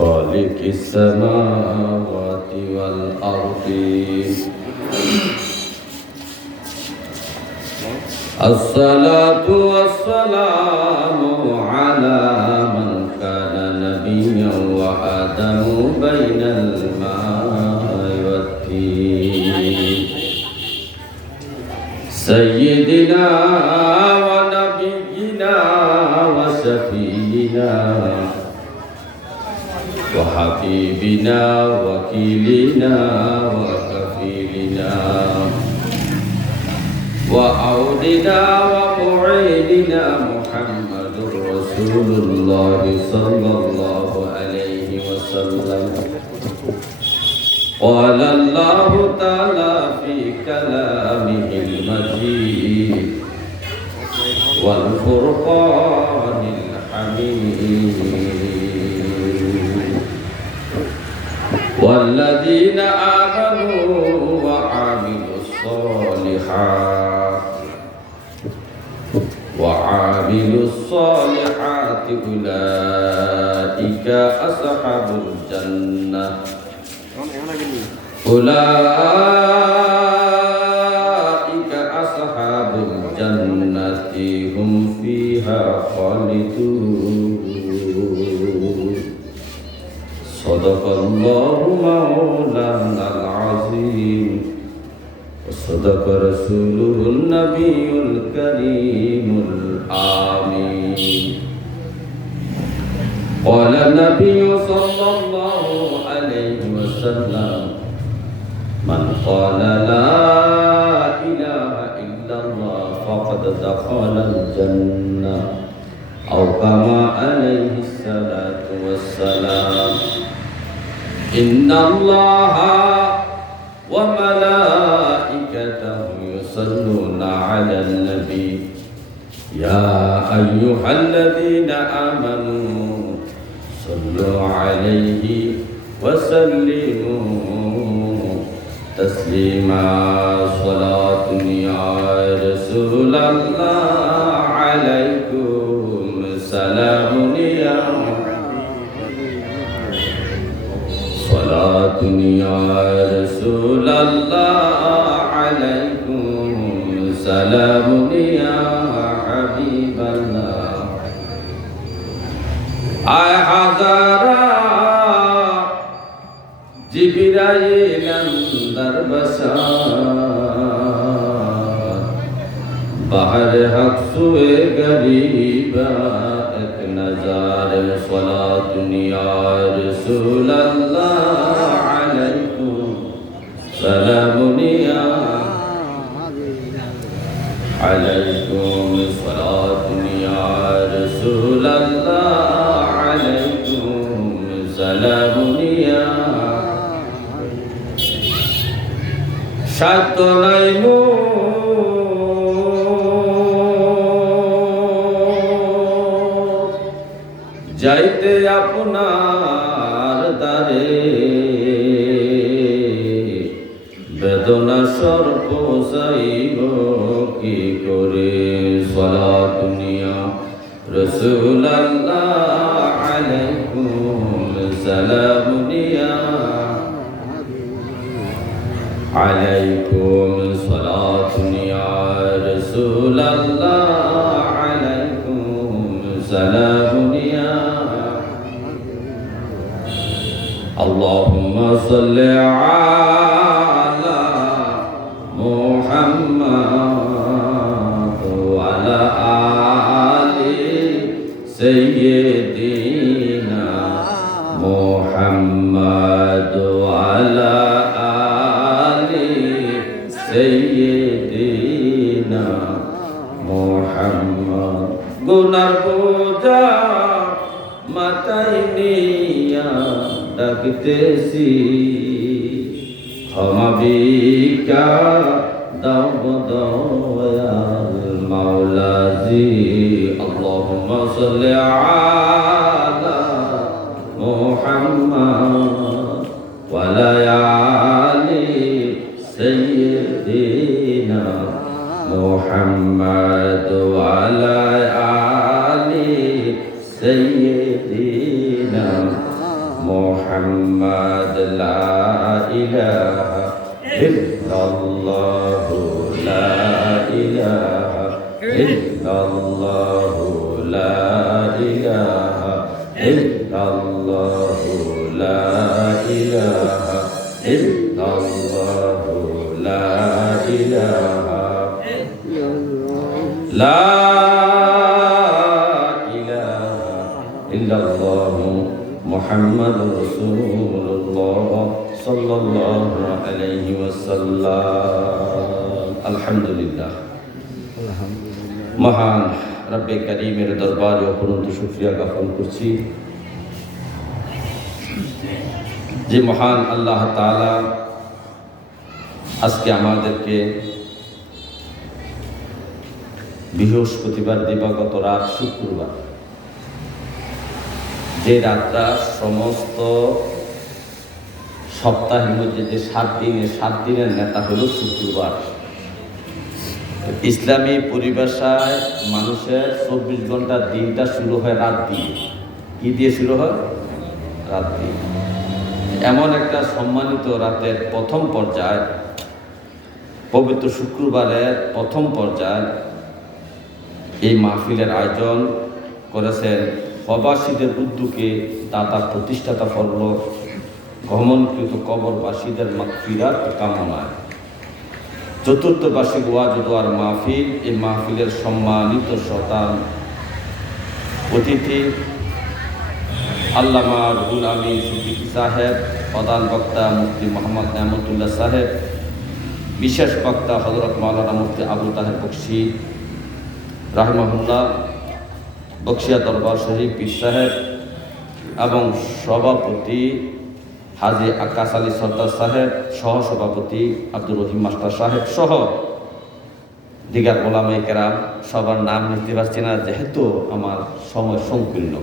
خالق السماوات والأرض الصلاة والسلام على من كان نبيا وآدم بين الماء والطين سيدنا ونبينا وشفينا وحبيبنا وكيلنا وكفيلنا وعودنا ومعيننا محمد رسول الله صلى الله عليه وسلم. قال الله تعالى في كلامه المجيد والفرقان الحميد والذين آمنوا وعملوا الصالحات أولئك أصحاب الجنة هم فيها خالدون. صدق الله مولانا العظيم وصدق رسوله النبي الكريم الآمين. قال النبي صلى الله عليه وسلم من قال لا إله إلا الله فقد دخل الجنة أو كما عليه الصلاة والسلام. إن الله وملائكته يصلون على النبي يا أيها الذين آمنوا صلوا عليه وسلموا تسليما. صلاة يا رسول الله عليكم سلام يا صلاة يا رسول الله عليكم سلام يا حبيب الله. আয় হাজারা জিবরাইল আন্দর বসাত বাহর হক সুয়ে গরিবা এক নজার সালাত ইয়া রাসূল আল্লাহ আলাইকুম সালামুন ইয়া আলাইকুম সালাতুন ইয়া রাসূল আল্লাহ আলাইকুম সালামুন ইয়া সাত নাইমু যাইতে আপনার দ্বারে বেদনা সর্প যাইব কি করে। সালাতুন ইয়া রাসূল আল্লাহ আলাইকুম সালামুন ইয়া আলাইকুম সালাতুন ইয়া রাসূল আল্লাহ আলাইকুম সালামুন ইয়া আল্লাহুম্মা সাল্লি আলা মুহাম্মাদ ওয়া আলা আলি সাইয়্যিদিনা মুহাম্মাদ ওয়া আলা সাইয়্যিদিনা মুহাম্মদ। গুনার বোঝা মাথায় নিয়া ডাকতেছি ক্ষমা ভিক্ষা দাও দয়াল মাওলাজি। আল্লাহুম্মা সাল্লি আলা মুহাম্মাদ ওয়া আলা আলি সাইয়্যিদিনা মুহাম্মাদ ওয়া আলা আলি সাইয়্যিদিনা محمد لا إله إلا الله لا إله إلا الله لا إله إلا الله لا إله إلا الله لا إله لا إله إلا الله محمد رسول الله صلى الله عليه وسلم الحمد لله মহান রব্বে কারীমের দরবারে অপরন্ত শুকরিয়া জ্ঞাপন করছি যে মহান আল্লাহ তাআলা আজকে আমাদেরকে বৃহস্পতিবার দিবাগত রাত শুক্রবার, যে রাতটা সমস্ত সপ্তাহের মধ্যে যে 7 দিনের নেতা হলো শুক্রবার। ইসলামী পরিভাষায় মানুষের 24 ঘন্টার দিনটা শুরু হয় রাত দিয়ে। কি দিয়ে শুরু হয়? রাত দিয়ে। এমন একটা সম্মানিত রাতের প্রথম পর্যায়, পবিত্র শুক্রবারের প্রথম পর্যায় এই মাহফিলের আয়োজন করেছেন প্রবাসীদের উদ্যোগে দাতা প্রতিষ্ঠাতা ফরল গমনকৃত কবরবাসীদের মাগফিরাত কামনায় চতুর্থ বার্ষিক ওয়াজ ও দোয়ার মাহফিল। এই মাহফিলের সম্মানিত শতান অতিথি আল্লামা রুহুল আমিন সিদ্দিকী সাহেব, প্রধান বক্তা মুফতি মোহাম্মদ নেয়ামতুল্লাহ সাহেব, বিশেষ বক্তা হযরত মাওলানা মুফতি আবু তাহের বকশী রাহিমাহুল্লাহ, বকশিয়া দরবার শরীফ পীর সাহেব এবং সভাপতি হাজী আকাশ আলী সর্দার সাহেব, সহসভাপতি আব্দুর রহিম মাস্টার সাহেব সহ দিগার ওলামায়ে কেরাম, সবার নাম নিতে পারছি না যেহেতু আমার সময় সংকীর্ণ।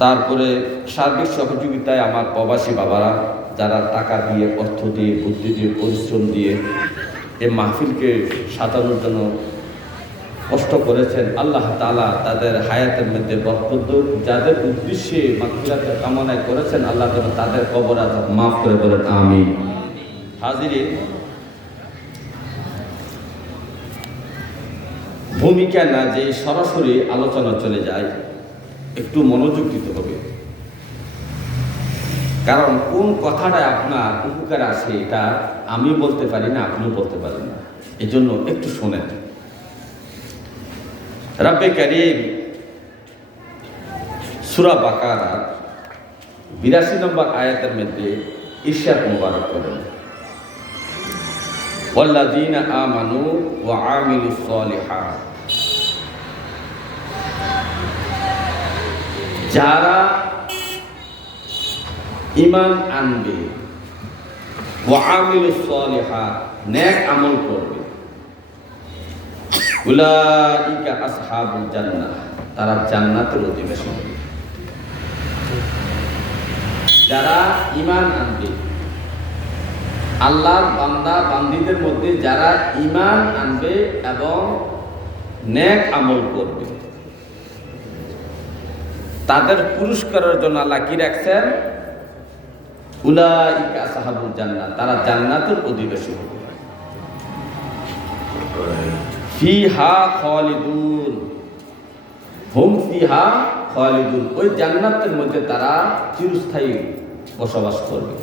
তারপরে সার্বিক সহযোগিতায় আমার প্রবাসী বাবারা যারা টাকা দিয়ে, অর্থ দিয়ে, বুদ্ধি দিয়ে, পরিশ্রম দিয়ে এই মাহফিলকে সাজানোর জন্য কষ্ট করেছেন, আল্লাহ তাআলা তাদের হায়াতের মধ্যে বরকত দিক। যাদের উদ্দেশ্যে মাগফিরাতের কামনায় করেছেন, আল্লাহ যেন তাদের কবর আযাব মাফ করে বলেন আমিন। হাজিরিন, ভূমিকা না যে সরাসরি আলোচনা চলে যায়, একটু মনোযোগ দিতে হবে, কারণ কোন কথাটা আপনার উপকার আসে এটা আমি বলতে পারি না, আপনিও বলতে পারেন না। এই জন্য একটু শোনেন। রব্বে কারীম সূরা বাকারা 82 নম্বর আয়াতের মধ্যে ইরশাদ মুবারক করেন, ওয়াল্লাযীনা আমানু ওয়া আমিলুস সালিহাত, যারা ঈমান আনবে, ওয়া আমিলুস সালিহাত, নেক আমল করবে, উলাইকা আসহাবুল জান্নাহ, তারা জান্নাতের অধিবাসী হবে। যারা ঈমান আনবে, আল্লাহর বান্দা বান্দীদের মধ্যে যারা ঈমান আনবে এবং নেক আমল করবে, তাদের পুরস্কারের জন্য আল্লাহ কি রাখছেন? উলাইকা আসহাবুল জান্নাহ, তারা জান্নাতের অধিবাসী হবে। ফিহা খালিদুন, হুম ফিহা খালিদুন, ওই জান্নাতের মধ্যে তারা চিরস্থায়ী বসবাস করবে।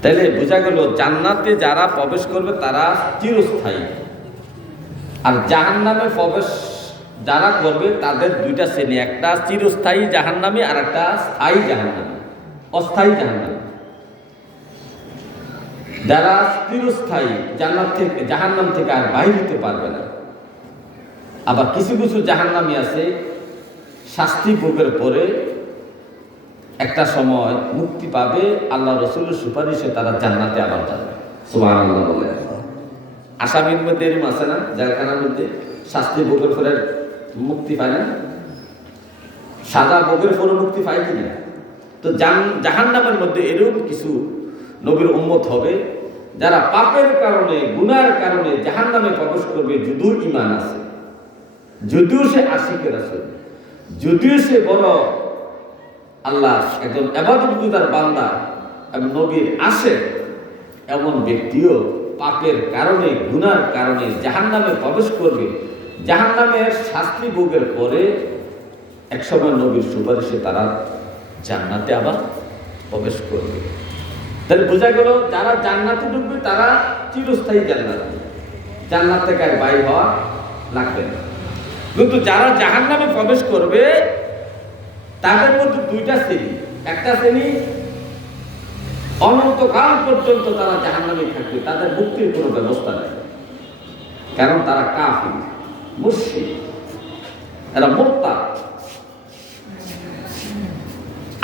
তাহলে বোঝা গেল জান্নাতে যারা প্রবেশ করবে তারা চিরস্থায়ী, আর জাহান্নামে প্রবেশ যারা করবে তাদের দুইটা শ্রেণী, একটা চিরস্থায়ী জাহান্নামী আর একটা স্থায়ী জাহান্নামী, অস্থায়ী জাহান্নামী। যারা চিরস্থায়ী জান্নাত থেকে জাহান্নাম থেকে আর বাইরে হতে পারবে না। আবার কিছু কিছু জাহান্নামী আছে শাস্তি ভোগের পরে একটা সময় মুক্তি পাবে, আল্লাহ রাসূলের সুপারিশে তারা জান্নাতে আবার যাবে। সুবহানাল্লাহ বলে। আসামির মধ্যে এরকম আছে না, জেলখানার মধ্যে শাস্তি ভোগের পরে মুক্তি পায় না, সাজা ভোগের পরে মুক্তি পায় কিনা? তো জাহান্নামের মধ্যে এরকম কিছু নবীর উম্মত হবে যারা পাপের কারণে, গুনার কারণে জাহান্নামে প্রবেশ করবে, যদিও ঈমান আছে, যদিও সে আশিকের রাসূল, যদিও সে বড় আল্লাহ একজন ইবাদতগুজার বান্দা এবং নবীর আসে এমন ব্যক্তিও পাপের কারণে গুনার কারণে জাহান্নামে প্রবেশ করবে। জাহান্নামের শাস্তি ভোগের পরে একসময় নবীর সুপারিশে তারা জান্নাতে আবার প্রবেশ করবে। তাহলে বোঝা গেল যারা জান্নাতে ঢুকবে তারা চিরস্থায়ী জান্নাতে, জান্নাত থেকে আর বাইরে হওয়া লাগবে না। কিন্তু যারা জাহান্নামে প্রবেশ করবে তাদের মধ্যে দুইটা শ্রেণী। একটা শ্রেণী অনন্তকাল পর্যন্ত তারা জাহান্নামে থাকবে, তাদের মুক্তির কোনো ব্যবস্থা নেই, কারণ তারা কাফির, মুশরিক, এরা মুরতাদ।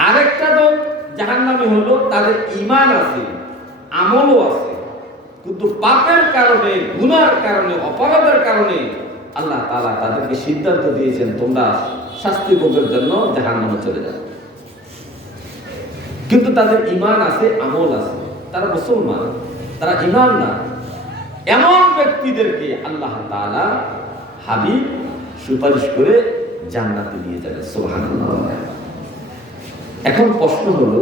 আরেকটা দল জাহান্নামী হলো তাদের ঈমান আছে, আমলও আছে, কিন্তু পাপের কারণে, গুনার কারণে, অপরাধের কারণে আল্লাহ তাআলা তাদেরকে সিদ্ধান্ত দিয়েছেন তোমরা শাস্তি ভোগের জন্য জাহান্নামে চলে যাও। কিন্তু তাদের ঈমান আছে, আমল আছে, তারা মুসলমান, তারা ঈমানদার। এমন ব্যক্তিদেরকে আল্লাহ তাআলা হাবিব সুপারিশ করে জান্নাতে নিয়ে যাবে। সুবহানাল্লাহ। এখন প্রশ্ন হলো,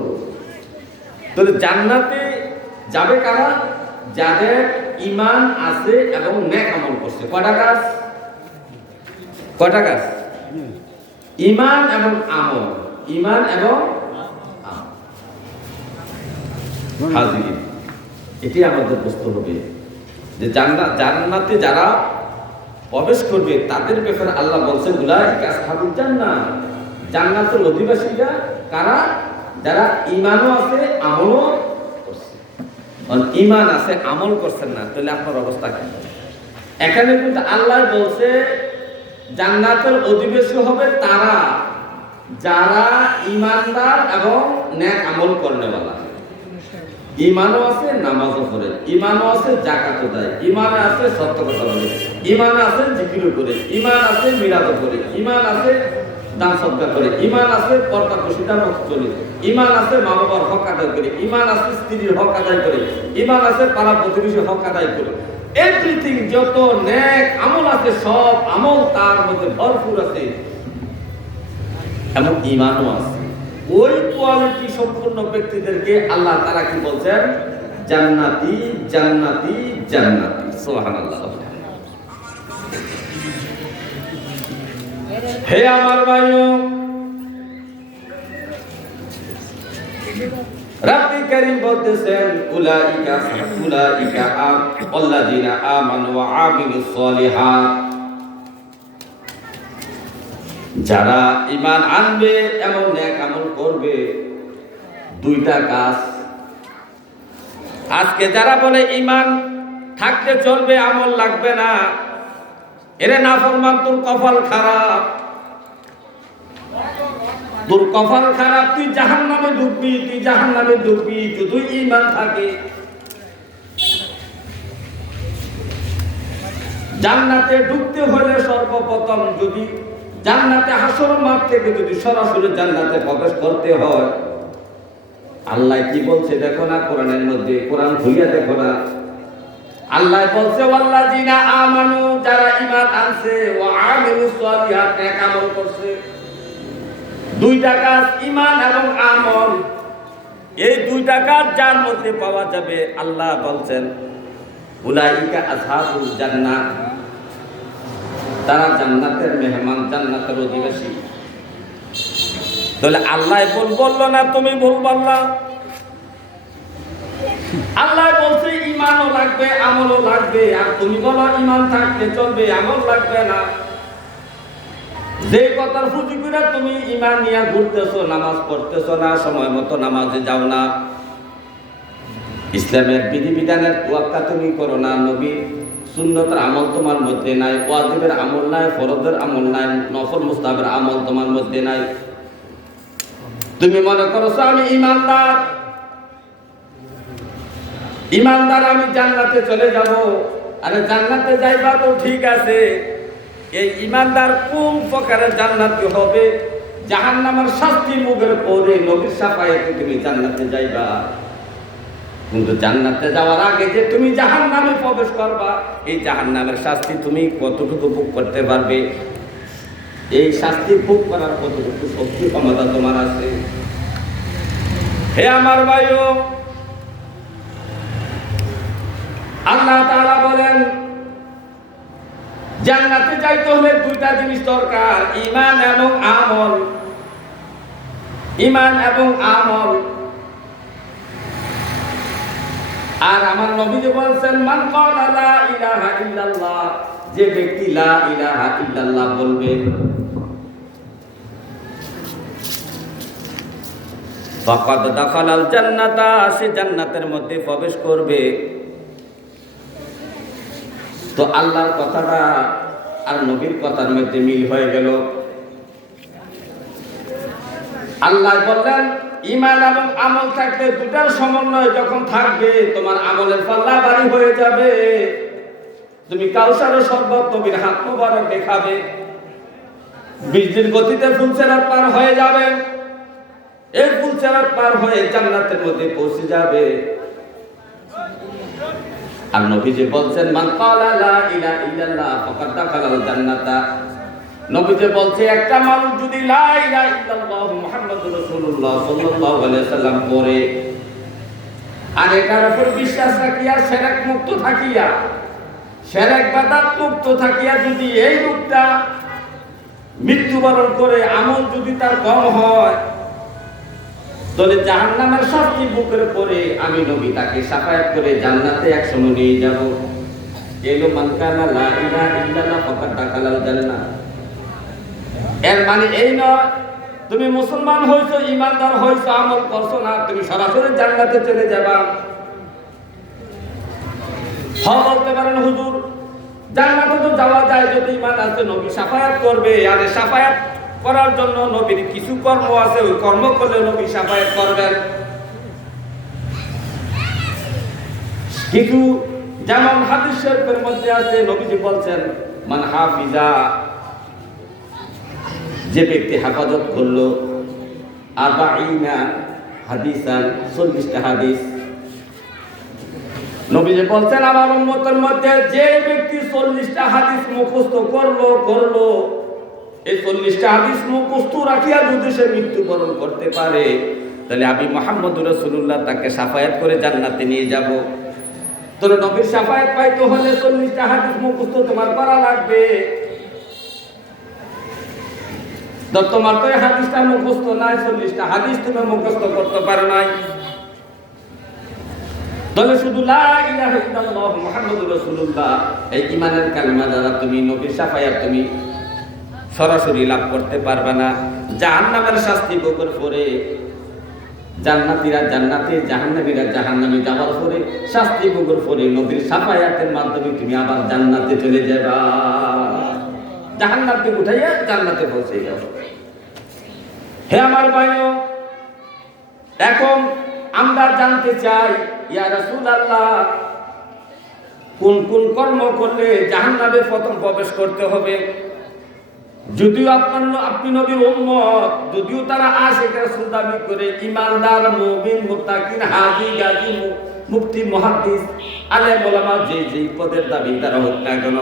তাহলে জান্নাতে যাবে কারা? যাদের ঈমান আছে এবং নেক আমল করছে। কয়টা কাজ? কয়টা কাজ? ঈমান এবং আমল, ঈমান এবং হাজির। এটি আমাদের বুঝতে হবে যে জান্নাতে যারা প্রবেশ করবে তাদের ব্যাপারে আল্লাহ বলছেন উলাইকা আসহাবুল জান্নাহ, জান্নাতের অধিবাসীরা কারা? যারা ঈমানও আছে, আমলও করছে। ঈমান আছে, আমল করছেন না, তাহলে আপনার অবস্থা কি? এখানে কিন্তু আল্লাহ বলছে জান্নাতের অধিবাসী হবে তারা যারা ঈমানদার এবং নেক আমল করেওয়ালা। ঈমানও আছে, নামাজও পড়ে, ঈমানও আছে, যাকাতও দেয়, ঈমান আছে, সত্য কথা বলে, ঈমান আছে, জিকিরও করে, ঈমান আছে, মিরাদও করে, ঈমান আছে, দান সদকা করে, ঈমান আছে, পর্দা প্রশিদান চলে, ঈমান আছে, মা বাবার হক আদায় করে, ঈমান আছে, স্ত্রীর হক আদায় করে, ঈমান আছে, পাড়া প্রতিবেশীর হক আদায় করে। এভরিথিং যত নেক আমল আছে সব আমল তার মধ্যে ভরপুর আছে এবং ঈমানও আছে। ওই কোয়ালিটি সম্পূর্ণ ব্যক্তিদেরকে আল্লাহ তাআলা কি বলছেন? জান্নাতি, জান্নাতি, জান্নাতি। সুবহানাল্লাহ। হে আমার ভাইও, রাব্বি কারীম বলতেছেন উলাইকা আল্লাযীনা আমানু ওয়া আমিলুস সলিহাত, যারা ঈমান আনবে এবং নেক আমল করবে। দুইটা কাজ। আজকে যারা বলে ঈমান থাকতে চলবে, আমল লাগবে না, এরে নাফরমান, তোর কপাল খারাপ, তোর কপাল খারাপ, তুই জাহান্নামে ঢুকবি, তুই জাহান্নামে ঢুকবি যদি ঈমান থাকে। জান্নাতে ঢুকতে হলে সর্বপ্রথম যদি জান্নাতে হাসর মাঠ থেকে যদি সরাসরি জান্নাতে প্রবেশ করতে হয়, আল্লাহ কি বলছে দেখো না কোরআনের মধ্যে? কোরআন খুলিয়া দেখো না। আল্লাহ বলছে ওয়াল্লাযিনা আমানু, যারা ঈমান আনছে, ওয়া আমিলুস সলিহাত, নেক আমল করছে। দুইটা কাজ, ঈমান এবং আমল, এই দুইটা কাজ যার মধ্যে পাওয়া যাবে আল্লাহ বলছেন উলাইকা আসহাবুল জান্নাহ, তারা জান্নাতের মেহমান, জান্নাতের অধিবাসী। তাহলে আল্লাহ বললো না তুমি ভুল বললা। আল্লাহ বলছে ঈমানও লাগবে, আমলও লাগবে, আর তুমি বলো ঈমান থাকতে চলবে, আমল লাগবে না। যে কথার সুযোগ করে তুমি ঈমান নিয়ে ঘুরতেছো, নামাজ পড়তেছো না, সময় মতো নামাজে যাও না, ইসলামের বিধিবিধানের তোয়াক্কা তুমি করো না, নবীর সুন্নতের আমল তোমার মধ্যে নাই, ওয়াজিবের আমল নাই, ফরজের আমল নাই, নফল মুস্তাহাবের আমল তোমার মধ্যে নাই। তুমি মনে করছো আমি ঈমানদার, ঈমানদার, আমি জান্নাতে চলে যাব। আরে জান্নাতে যাইবা তো ঠিক আছে, এই ঈমানদার কোন প্রকারের জান্নাতি হবে? জাহান্নামের শাস্তি মুখের পরে নবীর শাফায়াতে তুমি জান্নাতে যাইবা। কিন্তু জান্নাতে যাওয়ার আগে যে তুমি জাহান্নামে প্রবেশ করবা, এই জাহান্নামের শাস্তি তুমি কতটুকু ভোগ করতে পারবে? এই শাস্তি ভোগ করার কতটুকু শক্তি ক্ষমতা তোমার আছে? হে আমার ভাইও, আল্লাহ তাআলা বলেন জান্নাতে যাইতে হলে দুইটা জিনিস দরকার, ঈমান এবং আমল। ঈমান এবং আমল। আর আমার নবীজি বলেন মান ক্বালা লা ইলাহা ইল্লাল্লাহ, যে ব্যক্তি লা ইলাহা ইল্লাল্লাহ বলবে, ফাকাদ দাখালাল জান্নাতা, সে জান্নাতের মধ্যে প্রবেশ করবে। তো আল্লাহর কথাটা আর নবীর কথার মধ্যে মিল হয়ে গেল। আল্লাহ বললেন ঈমান এবং আমল থাকলে, দুটার সমন্বয় যখন থাকবে, তোমার আমলের পাল্লা ভারী হয়ে যাবে। তুমি কাউসারের শরবত নবীর হাত মোবারকে খাবে, বৃষ্টির গতিতে ফুলসেরাত পার হয়ে যাবে। এই ফুলসেরাত পার হয়ে জান্নাতের মধ্যে পৌঁছে যাবে। আর নবীজি বলছেন মান ক্বালা লা ইলাহা ইল্লাল্লাহ ফাকাদ দাখালাল জান্নাতা। নবীজি বলছে একটা মানুষ যদি লা ইলাহা ইল্লাল্লাহ মুহাম্মাদুর রাসূলুল্লাহ সাল্লাল্লাহু আলাইহি সাল্লাম পড়ে, আর এটার উপর বিশ্বাস রাখিয়া, শিরক মুক্ত থাকিয়া, শিরক বিদআত মুক্ত থাকিয়া যদি এই লোকটা মৃত্যুবরণ করে, আমল যদি তার কম হয়, তাহলে জাহান্নামের শাস্তি বুকের পরে আমি নবী তাকে শাফায়াত করে জান্নাতে একসময় নিয়ে যাব। এলো মান কানা লা ইলাহা ইল্লাল্লাহ ফাকাদ দাখালাল জান্নাহ। এর মানে এই নয় তুমি মুসলমান হইছো, ঈমানদার হইছো, আমল করছো না, তুমি সরাসরি জান্নাতে চলে যাবা। বলতে পারেন হুজুর জান্নাতে তো যাওয়া যায় যদি ঈমান আছে, নবী শাফায়াত করবে। আর শাফায়াত করার জন্য নবীর কিছু কর্ম আছে, ওই কর্ম করলে নবী শাফায়াত করবেন। কিছু যেমন হাদিস শরীফের মধ্যে আছে, নবীজি বলছেন মান হাফিজা, যে ব্যক্তি হেফাজত করলো আরবাঈনা হাদিসান, 40টা হাদিস। নবীজি বলছেন আমার উম্মতের মধ্যে যে ব্যক্তি 40টা হাদিস মুখস্থ করলো, এই 40টা হাদিস মুখস্থ রাখিয়া যদি সে মৃত্যুবরণ করতে পারে, তাহলে আমি মুহাম্মদুর রাসূলুল্লাহ তাকে শাফায়াত করে জান্নাতে নিয়ে যাব। তাহলে নবীর শাফায়াত পাইতে হলে 40টা হাদিস মুখস্থ তোমার করা লাগবে। তো তোমার তো এই হাদিসটা মুখস্থ নাই, 40টা হাদিস তুমি মুখস্থ করতে পারো নাই, তাহলে শুধু লা ইলাহা ইল্লাল্লাহ মুহাম্মাদুর রাসূলুল্লাহ এই ঈমানের কালিমা দ্বারা তুমি নবীর শাফায়াত তুমি সরাসরি লাভ করতে পারবে না। জাহান্নামের শাস্তি ভোগের পরে জান্নাতীরা জান্নাতে, জাহান্নামীরা জাহান্নামে যাওয়ার পরে, শাস্তি ভোগের পরে নবীর শাফায়াতের মাধ্যমে তুমি আবার জান্নাতে চলে যাবা। জাহান্নাম থেকে উঠাইয়া জান্নাতে পৌঁছে যাবে। হে আমার ভাইও, এখন আমরা জানতে চাই ইয়া রাসূলুল্লাহ কোন কোন কর্ম করলে জাহান্নামে প্রথম প্রবেশ করতে হবে। যদিও আপনি নবীর উম্মত, যদিও তারা আশিক রাসূল দাবি করে, ঈমানদার, মুমিন, মুত্তাকিন, হাজী, গাজী, মুফতি, মুহাদ্দিস, আলেম, ওলামা, যে পদের দাবি তারা হোক না কেন,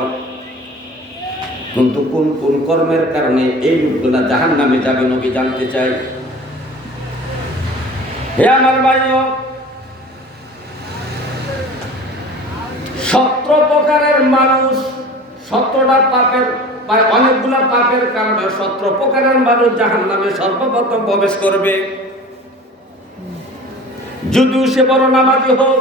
কিন্তু কোন কোন কর্মের কারণে এই লোকগুলা জাহান্নামে যাবে নবী জানতে চাই। হে আমার ভাইও, 17 প্রকারের মানুষ, 17টা পাপের, অনেকগুলা পাপের কারণে 17 প্রকারের মানুষ জাহান্নামে সর্বপ্রথম প্রবেশ করবে। যদিও সে বড় নামাজি হোক,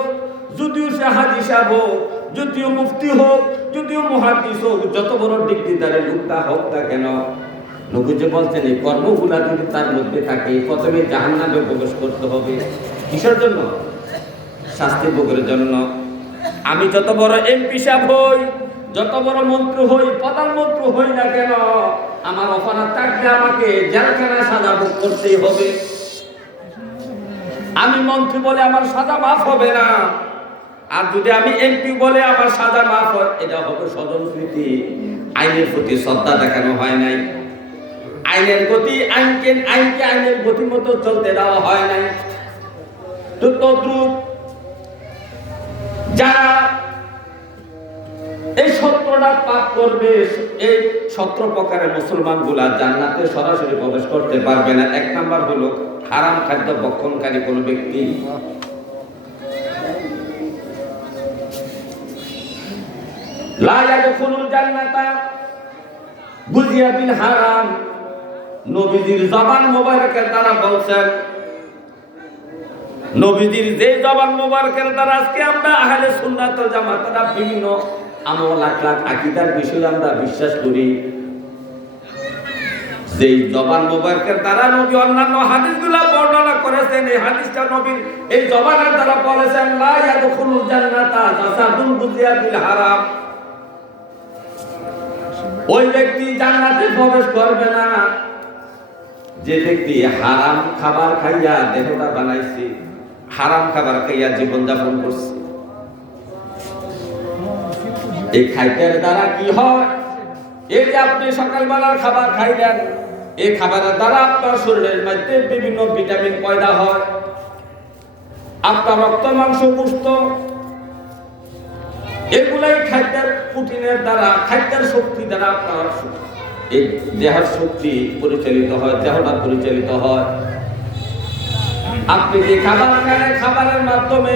যদিও সে হাজী সাহেব হোক, যদিও মুফতি হোক, যদিও মুহাদ্দিস হোক, যত বড় ডিগ্রিদারের লোকটা হোক না কেন, নবীজি বলছেন এই কর্মগুলা যদি তার মধ্যে থাকে, প্রথমে জাহান্নামে প্রবেশ করতে হবে। কিসের জন্য? শাস্তি ভোগের জন্য। আমি যত বড় এমপি সাহেব হই, যত বড় মন্ত্রী হই, প্রধানমন্ত্রী হই না কেন, আমার অপরাধ থাকলে আমাকে জেলখানায় সাজা ভোগ করতেই হবে। আমি মন্ত্রী বলে আমার সাজা মাফ হবে না, আর যদি আমি এমপি বলে আমার সাজা মাফ হয়, এটা হবে স্বজনপ্রীতি, আইনের প্রতি শ্রদ্ধা দেখানো হয় নাই, আইনের গতি, আইনকে আইনের গতি মতো চলতে দেওয়া হয় নাই। তদ্রূপ যারা এই 17টা পাপ করবে, এই 17 প্রকারের মুসলমানগুলা জান্নাতে সরাসরি প্রবেশ করতে পারবে না। এক নাম্বার হলো হারাম খাদ্য ভক্ষণকারী কোন ব্যক্তি। লা ইয়াদখুলুল জান্নাতা বুজিয়া বিল হারাম। নবীজির জবান মোবারকের দ্বারা বলছেন, নবীজির যে জবান মোবারকের দ্বারা আজকে আমরা আহলে সুন্নাত ওয়াল জামাতরা বিভিন্ন আমল আখলাক আকীদার বিষয়ে আমরা বিশ্বাস করি, যে জবান মোবারকের দ্বারা নবী অন্যান্য হাদিসগুলো বর্ণনা করেছেন, এই হাদিসটা নবীর এই জবানের দ্বারা বলেছেন লা ইয়াদখুলুল জান্নাতা জাসাদুন বুজিয়া বিল হারাম। ওই ব্যক্তি জান্নাতে প্রবেশ করবে না যে ব্যক্তি হারাম খাবার খাইয়া দেহটা বানাইছে, হারাম খাবার খাইয়া জীবন যাপন করছে। এই খাইতের দ্বারা কি হয়? এই যে আপনি সকালবেলার খাবার খাইলেন, এই খাবারের দ্বারা আপনার শরীরের মধ্যে বিভিন্ন ভিটামিন পয়দা হয়, আপনার রক্ত মাংস পুষ্ট, এগুলাই খাদ্যের প্রোটিনের দ্বারা, খাদ্যের শক্তি দ্বারা আপনার এই দেহের শক্তি পরিচালিত হয়, দেহটা পরিচালিত হয়। আপনি যে খাবার খান, খাবারের মাধ্যমে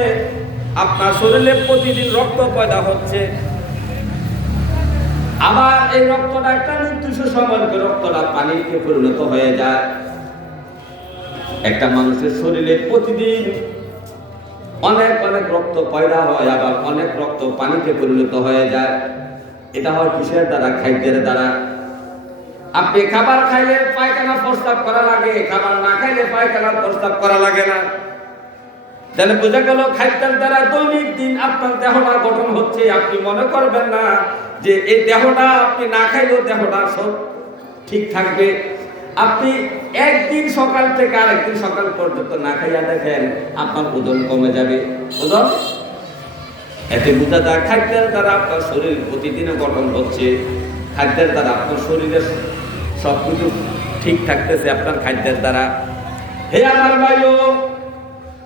আপনার শরীরে প্রতিদিন রক্ত পয়দা হচ্ছে। আবার এই রক্তটা একটা নির্দিষ্ট সময়ের রক্তটা পানিতে পরিণত হয়ে যায়। একটা মানুষের শরীরে প্রতিদিন অনেক অনেক রক্ত পয়দা হয়, আবার অনেক রক্ত পানিতে পরিণত হয়ে যায়। এটা হয় কিসের দ্বারা? খাদ্যের দ্বারা। আপনি খাবার খাইলে পায়খানা প্রস্রাব করা লাগে, খাবার না খাইলে পায়খানা প্রস্রাব করা লাগে না। তাহলে বোঝা গেল খাদ্যের দ্বারা দৈনিক দিন আপনার দেহটা গঠন হচ্ছে। আপনি মনে করবেন না যে এই দেহটা আপনি না খাইলেও দেহটা সব ঠিক থাকবে। আপনি একদিন সকাল থেকে আরেকদিন সকাল পর্যন্ত না খাইয়া দেখেন আপনার ওজন কমে যাবে। ওজন এতে বোঝা যায় খাদ্যের দ্বারা আপনার শরীর প্রতিদিনে গঠন হচ্ছে, খাদ্যের দ্বারা আপনার শরীরের সবকিছু ঠিক থাকতেছে আপনার খাদ্যের দ্বারা। হে আমার ভাইও,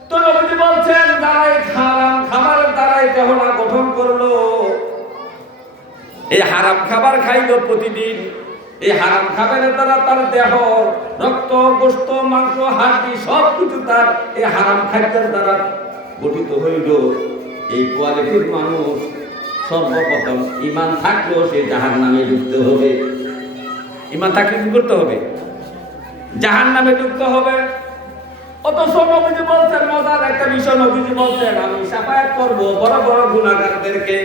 তো নবী বলছেন যারা এই হারাম খাবারের দ্বারাই দেহটা গঠন করলো, এই হারাম খাবার খাইলো প্রতিদিন, এই হারাম খাবারের দ্বারা তার দেহ রক্ত গোশত মাংস হাড়ি সবকিছু তার এই হারাম খাদ্যের দ্বারা গঠিত হইল। এই কোয়ালিটির মানুষ সর্বপ্রথম ঈমান থাকলেও সে জাহান্নামে ঢুকতে হবে। ঈমান থাকলে কি করতে হবে? জাহান্নামে ঢুকতে হবে। অথচ নবীজি বলছেন, মজার একটা বিষয়, নবীজি বলছেন আমি শাফায়াত করব বড় বড় গুনাহগারদেরকে,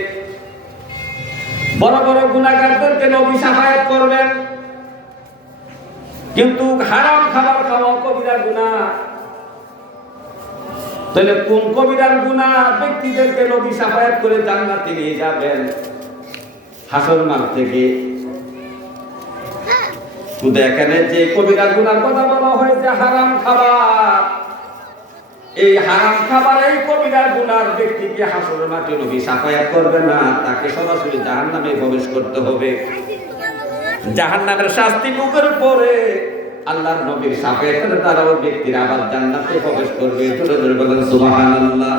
বড় বড় গুনাহগারদেরকে নবী শাফায়াত করবেন। কিন্তু হারাম খাবার খাওয়া কবিরা গুনাহ। তাহলে কোন কবিরার গুনাহ ব্যক্তিদেরকে নবী শাফায়াত করে জান্নাতে নিয়ে যাবেন? হাসর মাঠ থেকে। শুধু এখানে যে কবিরা গুনার কথা বলা হয়েছে হারাম খাবার, এই হারাম খাবার এই কবিরা গুনার ব্যক্তিকে হাসরের মাঠে নবী শাফায়াত করবে না, তাকে সরাসরি জাহান্নামে প্রবেশ করতে হবে। জাহান্নামের শাস্তি মুখের পরে আল্লাহর নবীর শাফায়াতের দ্বারা ওই ব্যক্তিরা আবার জান্নাতে প্রবেশ করবে। জোরে জোরে বলেন সুবহানাল্লাহ।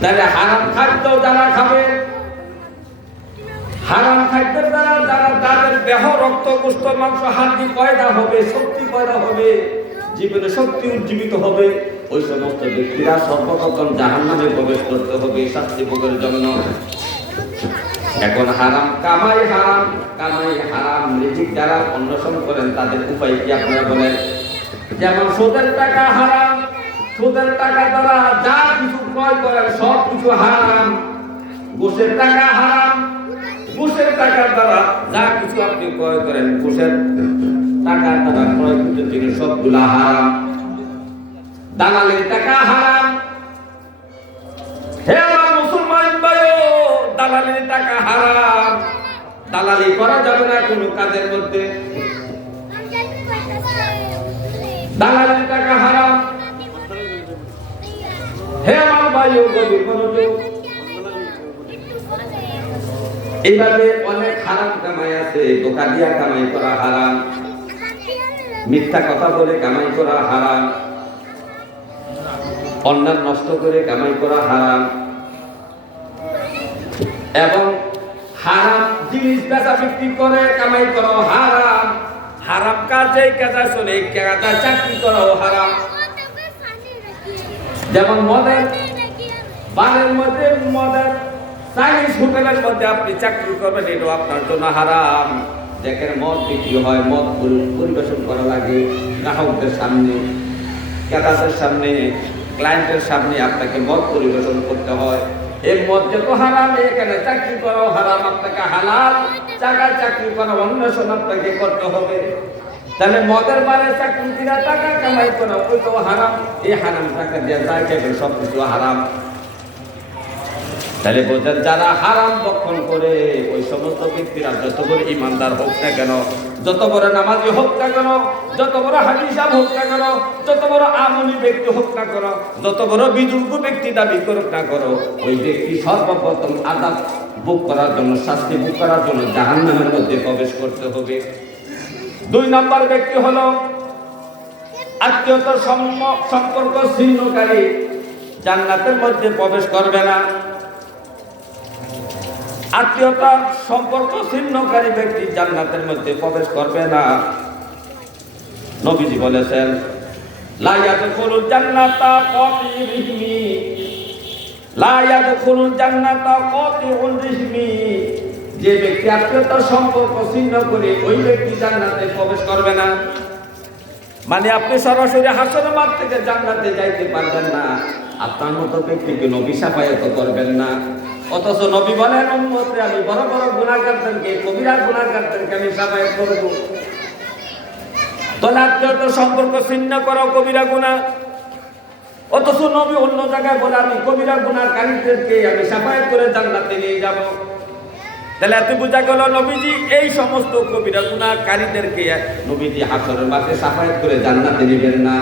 তাহলে হারাম খাদ্য যারা খাবে, হারাম খাদ্যের দ্বারা যারা তাদের দেহ রক্ত গোশত মাংস হাড়ি পয়দা হবে, শক্তি পয়দা হবে, জীবনে শক্তি উজ্জীবিত হবে, ওই সমস্ত ব্যক্তিরা সর্বপ্রথম জাহান্নামে প্রবেশ করতে হবে শাস্তি ভোগের জন্য। এখন হারাম কামাই, হারাম কামাই, হারাম রিজিক যারা অন্বেষণ করেন তাদের উপায় কি আপনারা বলেন? যেমন সুদের টাকা হারাম, সুদের টাকা দ্বারা যা কিছু ক্রয় করেন সব কিছু হারাম। ঘুষের টাকা হারাম, ঘুষের টাকার দ্বারা যা কিছু আপনি ক্রয় করেন, ঘুষের টাকার দ্বারা ক্রয়কৃত জিনিস সবগুলা হারাম। দালালের টাকা হারাম। হে আমার মুসলমান ভাইও, দালালের টাকা হারাম। দালালি করা যাবে না কোনো কাজের মধ্যে। দালালের টাকা হারাম। হে আমার ভাইও, গভীর মনোযোগ। এইভাবে অনেক হারাম কামাই আছে। ধোঁকা দিয়া কামাই করা হারাম, মিথ্যা কথা বলে কামাই করা হারাম, অন্যান্য নষ্ট করে কামাই করা হারাম। এবং হারাম জিনিস বেচা বিক্রি করে কামাই করো হারাম, হারাম কাজে কাজা চলে কাজা চাকরি করো হারাম। যেমন মদের বারের মধ্যে মদের চাইনিজ হোটেলের মধ্যে আপনি চাকরি করবেন, এটাও আপনার জন্য হারাম। যেখানে মদ বিক্রি হয়, মদ পরিবেশন করা লাগে গ্রাহকদের সামনে, ক্রেতাদের সামনে, ক্লায়েন্টের সামনে আপনাকে মদ পরিবেশন করতে হয়। এই মদ যত হারাম, এখানে চাকরি করাও হারাম। আপনাকে হালাল জায়গায় চাকরি করা অন্বেষণ আপনাকে করতে হবে। তাহলে মদের বারে চাকরি দিয়ে টাকা কামাই করা ওইটাও হারাম। এই হারাম টাকা দিয়ে যা খেবে সব কিছু হারাম। তাহলে বোঝেন, যারা হারাম ভক্ষণ করে ওই সমস্ত ব্যক্তিরা যত বড় ইমানদার হোক না কেন, যত বড় নামাজি হোক না কেন, যত বড় হাফেজ হোক না কেন, যত বড় আমলি ব্যক্তি হোক না কেন, যত বড় বিদুর্গ ব্যক্তি দাবি করুক না করো, ওই ব্যক্তি সর্বপ্রথম আযাব ভোগ করার জন্য, শাস্তি ভোগ করার জন্য জাহান্নামের মধ্যে প্রবেশ করতে হবে। 2 নম্বর ব্যক্তি হলো আত্মীয়তার সম্পর্ক ছিন্নকারী, জান্নাতের মধ্যে প্রবেশ করবে না। আত্মীয়তার সম্পর্ক ছিন্নকারী ব্যক্তি জান্নাতের মধ্যে প্রবেশ করবে না। নবীজি বলেছেন, লা ইয়াদখুলুল জান্নাতা কাতিউর রিহমি, লা ইয়াদখুলুল জান্নাতা কাতিউর রিহমি। যে ব্যক্তি আত্মীয়তার সম্পর্ক ছিন্ন করে, ওই ব্যক্তি জান্নাতে প্রবেশ করবে না। মানে আপনি সরাসরি হাসরের মাঠ থেকে জান্নাতে যাইতে পারবেন না। আপনার মতো ব্যক্তিকে নবী শাফায়াত করবেন না। অথচ নবী বলেন, উম্মতে আমি বড় বড় গুনাহগারদেরকে, কবিরা গুনাহগারদেরকে আমি শাফায়াত করব। তাহলে আত্মীয়তার সম্পর্ক ছিন্ন করো কবিরা গুনাহ। অথচ নবী অন্য জায়গায় বলে, আমি কবিরা গুনাহকারীদেরকে আমি শাফায়াত করে জান্নাতে নিয়ে যাব। তাহলে এত বোঝা গেল, নবীজি এই সমস্ত কবিরা গুনাহকারীদেরকে নবীজি হাসরের মাঠে শাফায়াত করে জান্নাতে নেবেন না।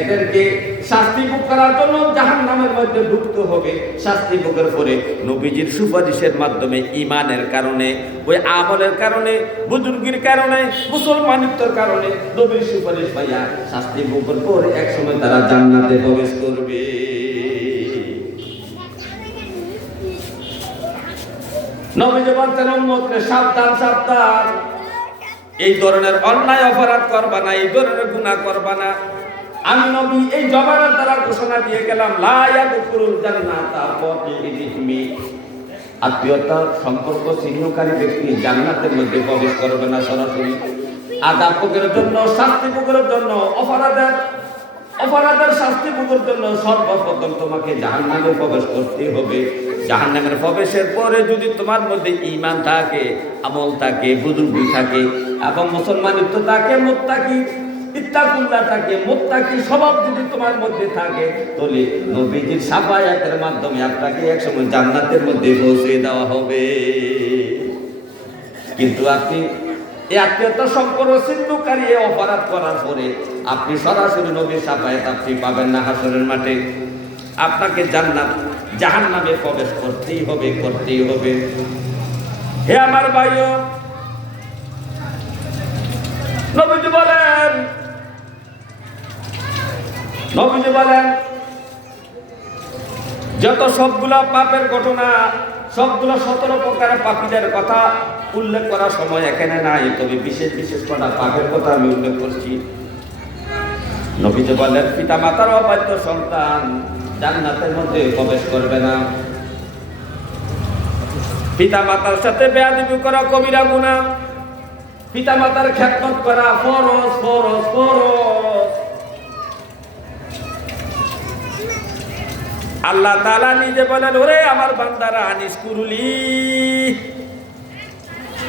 এদেরকে শাস্তি ভোগ করার জন্য জাহান্নামের মধ্যে ঢুকতে হবে। শাস্তি ভোগের পরে নবীজির সুপারিশের মাধ্যমে, ঈমানের কারণে, ওই আমলের কারণে, বুজুর্গির কারণে, মুসলমানিত্বের কারণে নবীর সুপারিশ পাইয়া শাস্তি ভোগের পরে একসময় তারা জান্নাতে প্রবেশ করবে। নবীজি বলতেন, উম্মতকে সাবধান সাবধান, এই ধরনের অন্যায় অপরাধ করবা না, এই ধরনের গুনাহ করবা না। আমি নবী এই জবানের দ্বারা ঘোষণা দিয়ে গেলাম, লা ইয়াদখুলুল জান্নাতা কাতিউর রিহমি। আত্মীয়তার সম্পর্ক ছিন্নকারী ব্যক্তি জান্নাতের মধ্যে প্রবেশ করবে না সরাসরি। আযাব ভোগের জন্য, শাস্তি ভোগের জন্য, অপরাধের শাস্তি ভোগের জন্য সর্বপ্রথম তোমাকে জাহান্নামে প্রবেশ করতে হবে। জাহান্নামের প্রবেশের পরে যদি তোমার মধ্যে ঈমান থাকে, আমল থাকে, বুজুর্গি থাকে এবং মুসলমানিত্ব থাকে, মুত্তাকি ইত্তাকুল্লাহ থাকে, মুত্তাকি স্বভাব যদি তোমার মধ্যে থাকে, তাহলে নবীজির শাফায়াতের মাধ্যমে আপনাকে একসময় জান্নাতের মধ্যে পৌঁছে দেওয়া হবে। কিন্তু আপনি এই আত্মীয়তার সম্পর্ক ছিন্নকারী অপরাধ করার পরে আপনি সরাসরি নবীর শাফায়াত আপনি পাবেন না হাসরের মাঠে। আপনাকে জাহান্নামে প্রবেশ করতেই হবে, করতেই হবে। হে আমার ভাইও, নবীজি বলেন যত সবগুলা পাপের ঘটনা, সবগুলো 17 প্রকারের পাপীদের কথা উল্লেখ করার সময় এখানে নাই, তবে বিশেষ বিশেষ কটা পাপের কথা আমি উল্লেখ করছি। নবীজি বলেন, পিতা মাতার অবাধ্য সন্তান জান্নাতের মধ্যে প্রবেশ করবে না। পিতা মাতার সাথে বেয়াদবি করা কবিরা গুনাহ। পিতা মাতার খেদমত করা ফরজ ফরজ ফরজ। আল্লাহ তাআলা নিজে বলেন, ওরে আমার বান্দারা আনিশকুরুলি,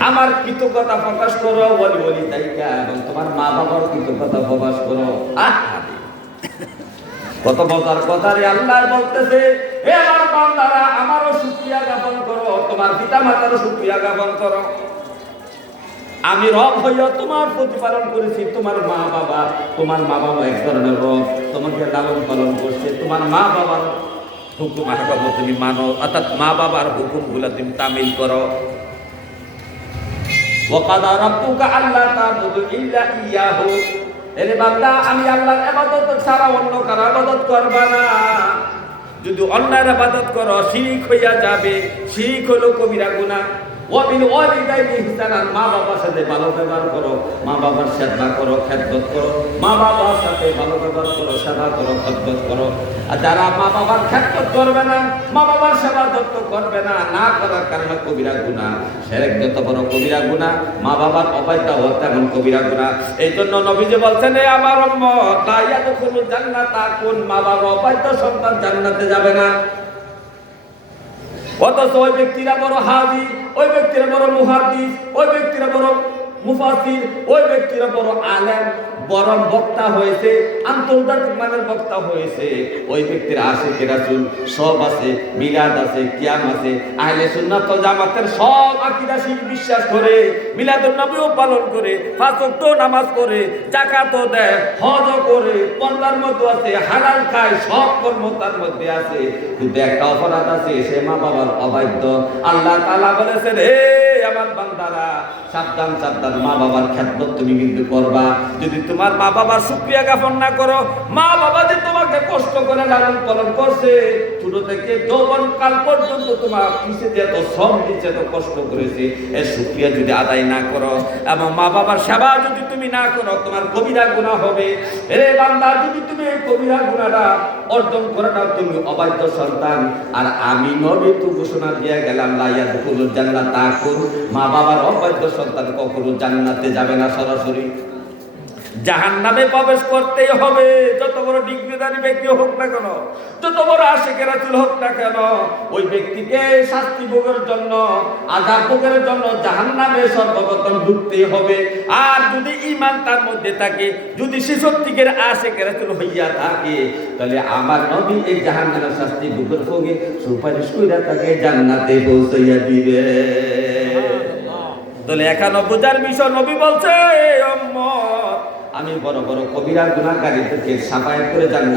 আমার কৃতজ্ঞতা প্রকাশ করো, বলি বলি তাইকা, এবং তোমার মা বাবার কৃতজ্ঞতা প্রকাশ করো। কত মজার কথা রে! আল্লাহ বলতেছে, হে আমার বান্দারা, আমারও শুকরিয়া জ্ঞাপন করো, তোমার পিতা মাতারও শুকরিয়া জ্ঞাপন করো। আমি রব হইয়া তোমার প্রতিপালন করেছি। তোমার মা বাবা এক ধরনের রব, তোমাকে লালন পালন করছে। তোমার মা বাবার হুকুম আহকাম তুমি মানো, অর্থাৎ মা বাবার হুকুমগুলো তুমি তামিল করো। ওয়াকাদা রাব্বুকা আল্লা তা'বুদু ইল্লা ইয়াহু, এরে বান্দা, আমি আল্লাহর ইবাদত ছাড়া অন্য কারো ইবাদত করবা না। যদি অন্যায়ের ইবাদত করো শিরক হইয়া যাবে। শিরক হলো কবিরা গুনাহ। ওয়াবিল ওয়ালিদাইনি ইহসানান, মা বাবার সাথে ভালো ব্যবহার করো, মা বাবার সেবা করো, খেদমত করো, মা বাবার সাথে ভালো ব্যবহার করো, সেবা করো, খেদমত করো। আর যারা মা বাবার খেদমত করবে না, মা বাবার সেবা যত্ন করবে না, না করার কারণে কবিরা গুনাহ। শিরক যত বড় কবিরা গুনাহ, মা বাবার অবাধ্য হওয়া তেমন কবিরা গুনাহ। এই জন্য নবীজি বলছেন, এ আমার উম্মত লা ইয়াদখুলুল জান্নাতা, কোন মা বাবা অবাধ্য সন্তান জান্নাতে যাবে না। অথচ ওই ব্যক্তিরা বড় হাজি, ওই ব্যক্তিরা বড় মুহাদ্দিস, ওই ব্যক্তিরা বড় মুফাসসির, ওই ব্যক্তিরা বড় আলেম, বড় বক্তা হয়েছে, আন্তর্জাতিক মানের বক্তা হয়েছে। ওই ব্যক্তির আশিকে রাসূল সব আছে, মিলাদ আছে, কিয়াম আছে, আহলে সুন্নাত ওয়াল জামাতের সব আকীদা শিরক বিশ্বাস করে, মিলাদুন নবীও পালন করে, পাঁচ ওয়াক্ত নামাজ পড়ে, যাকাতও দেয়, হজও করে, পর্দার মধ্যে আছে, হালাল খায়, সব কর্ম তার মধ্যে আছে। কিন্তু একটা অপরাধ আছে, সে মা বাবার অবাধ্য। আল্লাহ তাআলা বলেছেন, হে আমার বান্দারা, সাবধান সাবধান, মা বাবার খেদমত তুমি কিন্তু করবা। যদি তোমার মা বাবার শুকরিয়া জ্ঞাপন না করো, মা বাবা যে তোমাকে কষ্ট করে লালন পালন করছে, ছোট থেকে যৌবন কাল পর্যন্ত তোমার পিছে যে এত শ্রম দিচ্ছে, এত কষ্ট করেছে, এর শুকরিয়া যদি আদায় না করো এবং মা বাবার সেবা যদি তুমি না করো, তোমার কবিরা গুনাহ হবে। রে বান্দা, যদি তুমি এই কবিরা গুনাহটা অর্জন করে নাও, তুমি অবাধ্য সন্তান। আর আমি নবী তো ঘোষণা দিয়ে গেলাম, লা ইয়াদখুলুল জান্নাতা, কোন মা বাবার অবাধ্য সন্তান কখনো জান্নাতে যাবে না, সরাসরি জাহান্নামে প্রবেশ করতেই হবে। যত বড় ডিগ্রিধারী ব্যক্তি হোক না কেন, যত বড় আশিকে রাসূল হোক না কেন, ওই ব্যক্তিকে শাস্তি ভোগের জন্য, আযাব ভোগের জন্য জাহান্নামে সর্বপ্রথম ঢুকতেই হবে। আর যদি ঈমান তার মধ্যে থাকে, যদি সে সত্যিকার আশিকে রাসূল হইয়া থাকে, তাহলে আমার নবী এই জাহান্নামের শাস্তি ভোগের ভোগে সুপারিশ কইরা তাকে জান্নাতে পৌঁছাইয়া দিবে। তাহলে এখানে বোঝার বিষয়, নবী বলছে, উম্মত, আমি বড় বড় কবিরা গুনাহকারীদেরকে সাফায়াত করে জান্নাত